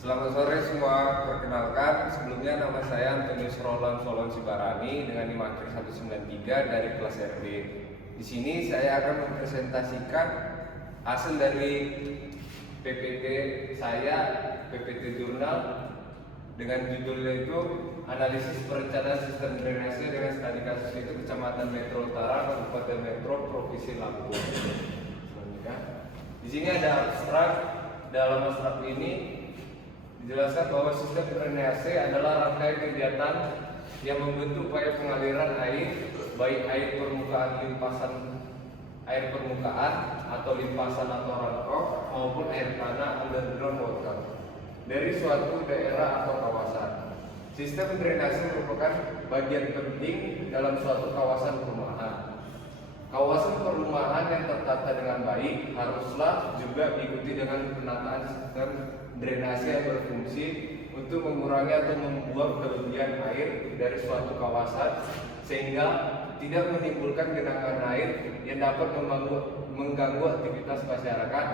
Selamat sore semua. Perkenalkan, sebelumnya nama saya Antonius Roland Solon Sibarani dengan NIM akhir 193 dari kelas RB. Di sini saya akan mempresentasikan hasil dari PPT saya, PPT jurnal dengan judulnya itu Analisis Perencanaan Sistem Drainase dengan studi kasus itu Kecamatan Metro Utara, Kabupaten Metro, Provinsi Lampung. Selanjutnya, di sini ada abstrak. Dalam abstrak ini dijelaskan bahwa sistem drainase adalah rangkaian kegiatan yang membentuk upaya pengaliran air, baik air permukaan air permukaan atau limpasan atau runoff maupun air tanah underground water dari suatu daerah atau kawasan. Sistem drainase merupakan bagian penting dalam suatu kawasan perumahan. Kawasan perumahan yang tertata dengan baik haruslah juga diikuti dengan penataan sistem drainase yang berfungsi untuk mengurangi atau membuang kelebihan air dari suatu kawasan sehingga tidak menimbulkan genangan air yang dapat mengganggu aktivitas masyarakat,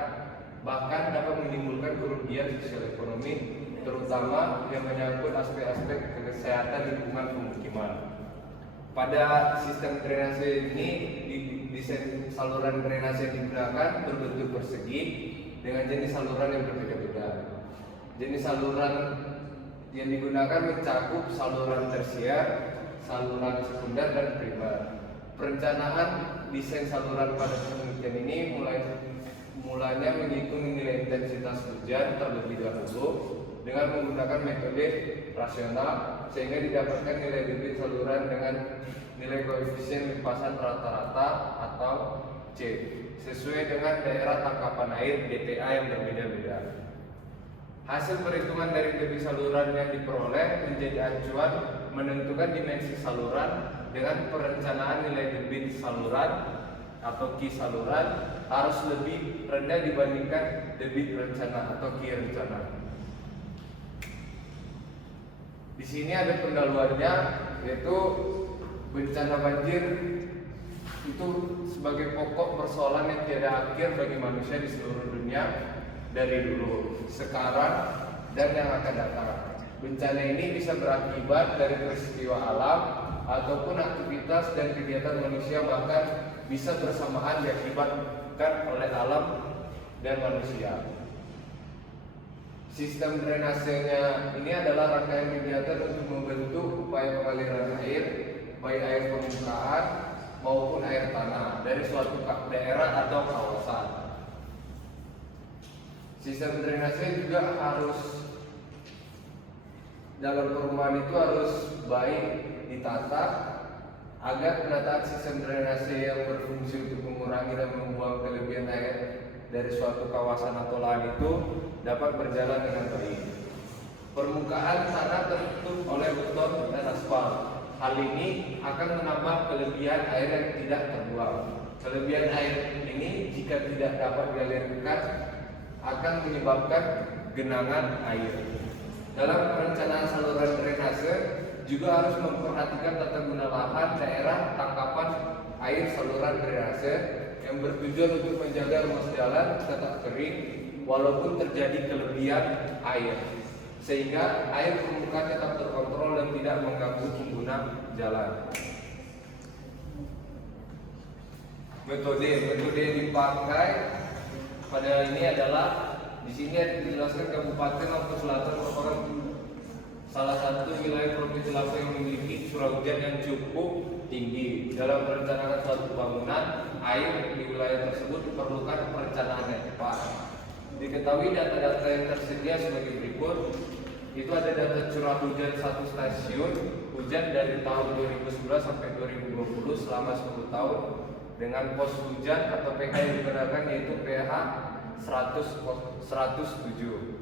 bahkan dapat menimbulkan kerugian sosial ekonomi terutama yang menyangkut aspek-aspek kesehatan lingkungan pemukiman. Pada sistem drainase ini, desain saluran drainase yang digunakan berbentuk persegi dengan jenis saluran yang berbeda-beda. Jenis saluran yang digunakan mencakup saluran tersier, saluran sekunder, dan primer. Perencanaan desain saluran pada penelitian ini mulanya menghitung nilai intensitas hujan terlebih dahulu dengan menggunakan metode rasional sehingga didapatkan nilai debit saluran dengan nilai koefisien limpasan rata-rata atau C sesuai dengan daerah tangkapan air DTA yang berbeda-beda. Hasil perhitungan dari debit saluran yang diperoleh menjadi acuan menentukan dimensi saluran dengan perencanaan nilai debit saluran atau Q saluran harus lebih rendah dibandingkan debit rencana atau Q rencana. Di sini ada pendahuluannya, yaitu bencana banjir itu sebagai pokok persoalan yang tiada akhir bagi manusia di seluruh dunia dari dulu, sekarang, dan yang akan datang. Bencana ini bisa berakibat dari peristiwa alam ataupun aktivitas dan kegiatan manusia, bahkan bisa bersamaan diakibatkan oleh alam dan manusia. Sistem drainasenya ini adalah rangkaian kegiatan untuk membentuk upaya pengaliran air, baik air permukaan maupun air tanah dari suatu daerah atau kawasan. Sistem drainase juga harus dalam perumahan itu harus baik ditata agar penataan sistem drainase yang berfungsi untuk mengurangi dan membuang kelebihan air dari suatu kawasan atau lahan itu dapat berjalan dengan baik. Permukaan tanah tertutup oleh beton dan aspal. Hal ini akan menambah kelebihan air yang tidak terbuang. Kelebihan air ini jika tidak dapat dialirkan akan menyebabkan genangan air. Dalam perencanaan saluran drainase juga harus memperhatikan tata guna lahan daerah tangkapan air saluran drainase yang bertujuan untuk menjaga ruas jalan tetap kering walaupun terjadi kelebihan air, sehingga air permukaan tetap terkontrol dan tidak mengganggu pengguna jalan. Metode yang dipakai pada ini adalah di sini dijelaskan Kabupaten Lampung Selatan merupakan salah satu wilayah provinsi Lampung yang memiliki curah hujan yang cukup tinggi. Dalam perencanaan suatu bangunan, air di wilayah tersebut diperlukan perencanaan yang tepat. Diketahui data-data yang tersedia sebagai berikut. Itu ada data curah hujan satu stasiun hujan dari tahun 2011 sampai 2020 selama 10 tahun dengan pos hujan atau pH yang digunakan yaitu pH 107.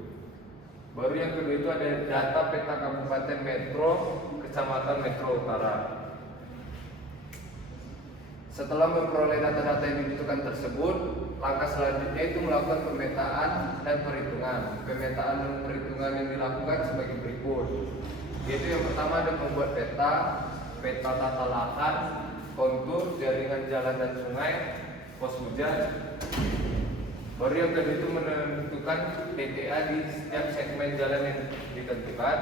Baru yang kedua itu ada data peta Kabupaten Metro, Kecamatan Metro Utara. Setelah memperoleh data-data yang dibutuhkan tersebut, langkah selanjutnya itu melakukan pemetaan dan perhitungan. Pemetaan dan perhitungan yang dilakukan sebagai berikut. Yaitu yang pertama ada membuat peta tata lahan, kontur, jaringan jalan dan sungai, pos hujan, Baru yang kedua itu menentukan DTA di setiap segmen jalan yang ditentukan.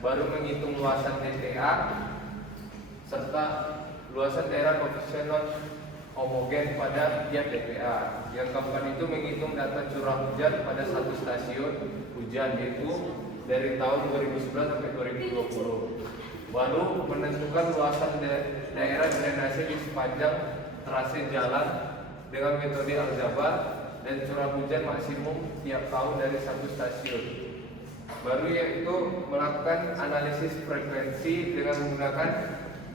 Baru menghitung luasan DTA serta luasan daerah konvensional homogen pada tiap DTA. Yang keempat itu menghitung data curah hujan pada satu stasiun hujan, yaitu dari tahun 2011 sampai 2020. Baru menentukan luasan daerah drainase di sepanjang trase jalan dengan metode aljabar dan curah hujan maksimum tiap tahun dari satu stasiun. Baru yaitu melakukan analisis frekuensi dengan menggunakan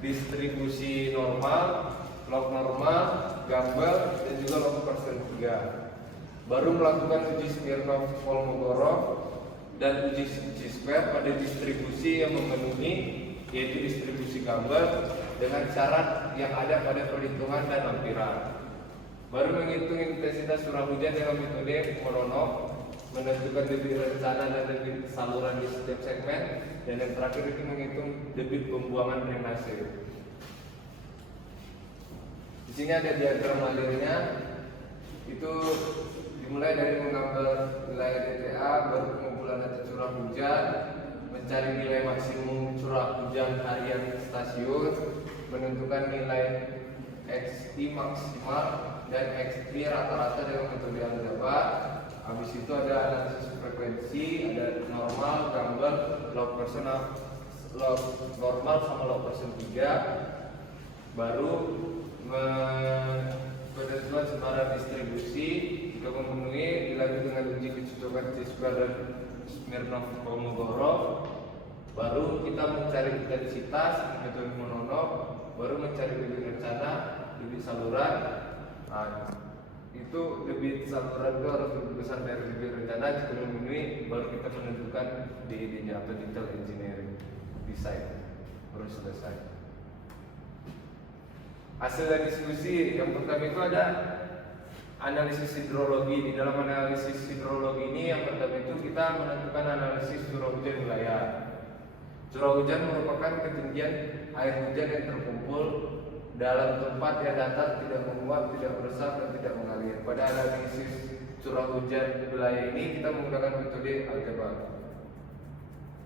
distribusi normal, log normal, gambel, dan juga log persen 3. Baru melakukan uji Smirnov-Kolmogorov dan uji square pada distribusi yang memenuhi, yaitu distribusi gambel dengan syarat yang ada pada perhitungan dan lampiran. Baru menghitung intensitas curah hujan dengan metode Mononov, menentukan debit rencana dan debit saluran di setiap segmen, dan yang terakhir itu menghitung debit pembuangan drainase. Di sini ada diagram layarnya. Itu dimulai dari mengambil wilayah DTA, baru pengumpulan data curah hujan, mencari nilai maksimum curah hujan harian stasiun, menentukan nilai XI maksimal dan XT rata-rata dengan metode aljabar. Habis itu ada analisis frekuensi, ada normal, gambel, log personal, log normal sama log persen 3. Baru penentuan sebaran distribusi juga memenuhi, dilanjut dengan uji kecocokan T-square dan Smirnov-Kolmogorov. Baru kita mencari intensitas metode Mononov, baru mencari debit rencana, debit saluran. Nah, itu debit saluran itu harus lebih besar dari debit rencana. Jika memenuhi, baru kita menentukan DED-nya atau detail engineering design. Baru selesai. Hasil dari diskusi yang pertama itu ada analisis hidrologi. Di dalam analisis hidrologi ini yang pertama itu kita menentukan analisis curah hujan wilayah. Curah hujan merupakan ketinggian air hujan yang terkumpul dalam tempat yang datar, tidak menguap, tidak meresap, dan tidak mengalir. Pada analisis curah hujan wilayah ini kita menggunakan metode aljabar.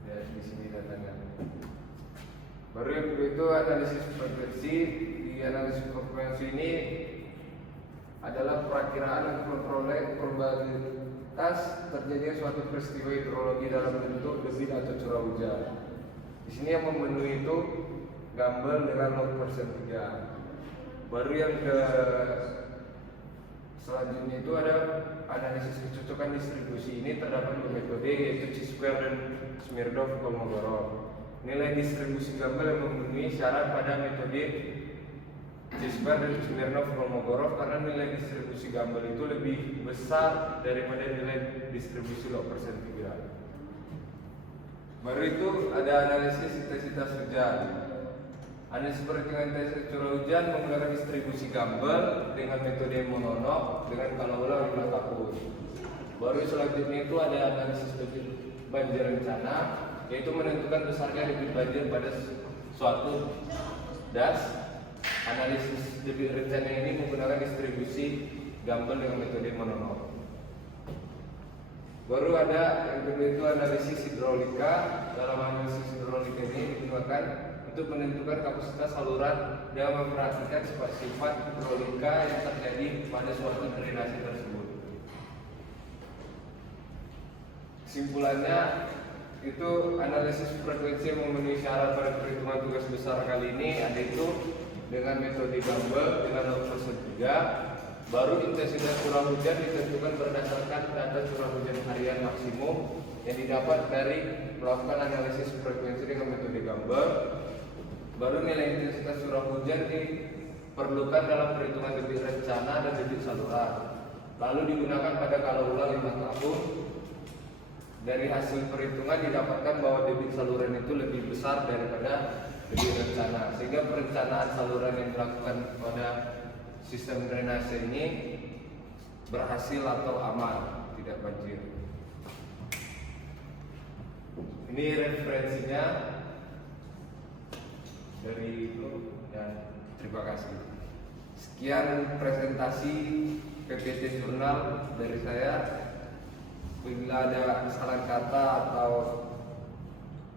Ya, di sini datanya. Baru yang kedua itu analisis frekuensi. Di analisis frekuensi ini adalah perakiraan untuk memperoleh probabilitas terjadinya suatu peristiwa hidrologi dalam bentuk debit atau curah hujan. Di sini yang memenuhi itu gambel dengan log persen 3. Baru yang ke selanjutnya itu ada analisis kecocokan distribusi. Ini terdapat dua metode, yaitu T-square dan Smirnov-Kolmogorov. Nilai distribusi gambel yang memenuhi syarat pada metode T-square dan Smirnov-Kolmogorov karena nilai distribusi gambel itu lebih besar daripada nilai distribusi log persen 3. Baru itu ada analisis intensitas hujan. Analisis perhitungan intensitas curah hujan menggunakan distribusi gambel dengan metode Mononov dengan kala ulang 5 tahun. Baru selanjutnya itu ada analisis debit banjir rencana, yaitu menentukan besarnya debit banjir pada suatu das. Analisis debit rencana ini menggunakan distribusi gambel dengan metode Mononov. Baru ada yang kedua itu analisis hidrolika. Dalam analisis hidrolika ini digunakan untuk menentukan kapasitas saluran dan memperhatikan sifat-sifat hidrolika yang terjadi pada suatu drainase tersebut. Kesimpulannya itu analisis frekuensi yang memenuhi syarat pada perhitungan tugas besar kali ini ada itu dengan metode gambel dengan log persen 3. Baru intensitas curah hujan ditentukan berdasarkan data curah hujan harian maksimum yang didapat dari melakukan analisis frekuensi dengan metode gambel. Baru nilai intensitas curah hujan diperlukan dalam perhitungan debit rencana dan debit saluran. Lalu digunakan pada kala ulang 5 tahun. Dari hasil perhitungan didapatkan bahwa debit saluran itu lebih besar daripada debit rencana, sehingga perencanaan saluran yang dilakukan pada sistem drainase ini berhasil atau aman, tidak banjir. Ini referensinya dari itu dan terima kasih. Sekian presentasi PPT Jurnal dari saya. Bila ada kesalahan kata atau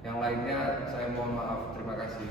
yang lainnya, saya mohon maaf. Terima kasih.